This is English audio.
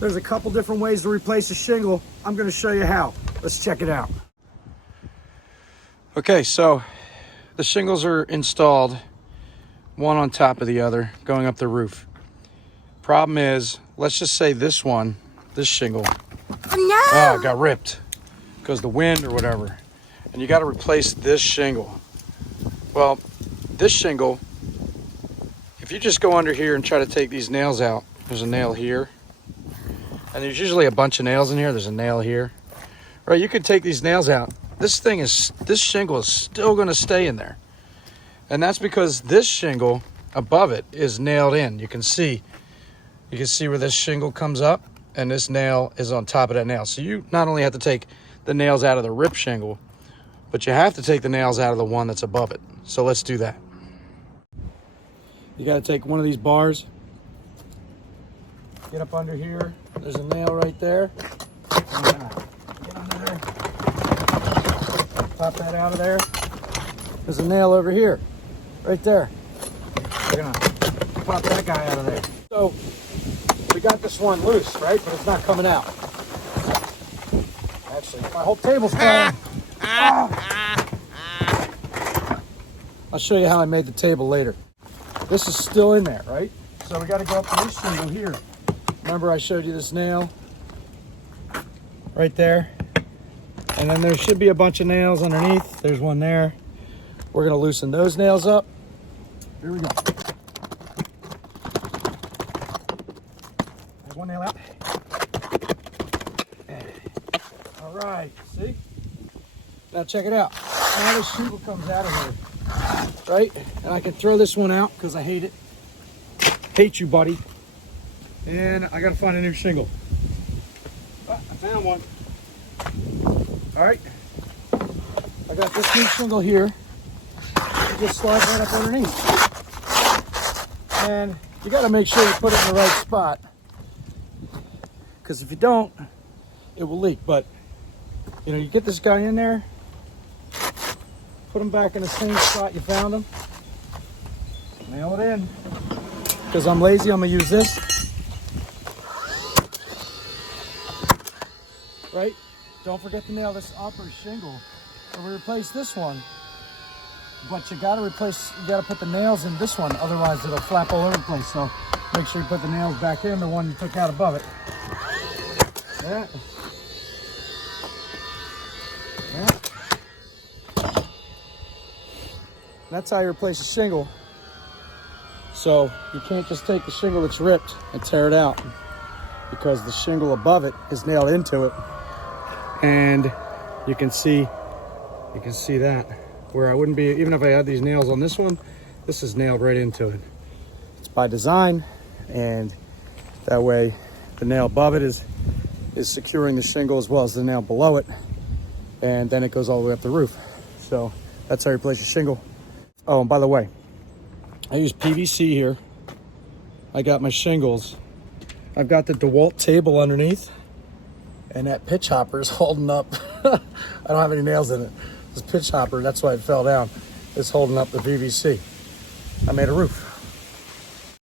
There's a couple different ways to replace a shingle. I'm going to show you how. Let's check it out. Okay, so the shingles are installed, one on top of the other, going up the roof. Problem is, let's just say this shingle, it got ripped because the wind or whatever. And you got to replace this shingle. Well, this shingle, if you just go under here and try to take these nails out, there's a nail here. And there's usually a bunch of nails in here. There's a nail here. Right, you could take these nails out. This shingle is still going to stay in there. And that's because this shingle above it is nailed in. You can see where this shingle comes up, and this nail is on top of that nail. So you not only have to take the nails out of the rip shingle, but you have to take the nails out of the one that's above it. So let's do that. You got to take one of these bars, get up under here. There's a nail right there. Get under there. Pop that out of there. There's a nail over here, right there. We're gonna pop that guy out of there. So we got this one loose, right? But it's not coming out. Actually, my whole table's falling. I'll show you how I made the table later. This is still in there, right? So we got to go up to this shingle here. Remember I showed you this nail right there? And then there should be a bunch of nails underneath. There's one there. We're going to loosen those nails up. Here we go. There's one nail out. All right, see? Now check it out. Now this shingle comes out of here, right? And I can throw this one out because I hate it. Hate you, buddy. And I got to find a new shingle. Oh, I found one. All right. I got this new shingle here. It just slides right up underneath. And you got to make sure you put it in the right spot, because if you don't, it will leak. But you know, you get this guy in there, put him back in the same spot you found him, nail it in. Because I'm lazy, I'm gonna use this. Right? Don't forget to nail this upper shingle. So we replace this one, but you gotta put the nails in this one, otherwise it'll flap all over the place. So make sure you put the nails back in, the one you took out above it. Yeah. Yeah. That's how you replace a shingle. So you can't just take the shingle that's ripped and tear it out, because the shingle above it is nailed into it. And you can see that where I wouldn't be, even if I had these nails on this one, this is nailed right into it. It's by design, and that way the nail above it is securing the shingle as well as the nail below it, and then it goes all the way up the roof. So that's how you replace your shingle. Oh, and by the way, I use PVC here. I got my shingles. I've got the DeWalt table underneath, and that pitch hopper is holding up. I don't have any nails in it. This pitch hopper, that's why it fell down, is holding up the PVC. I made a roof.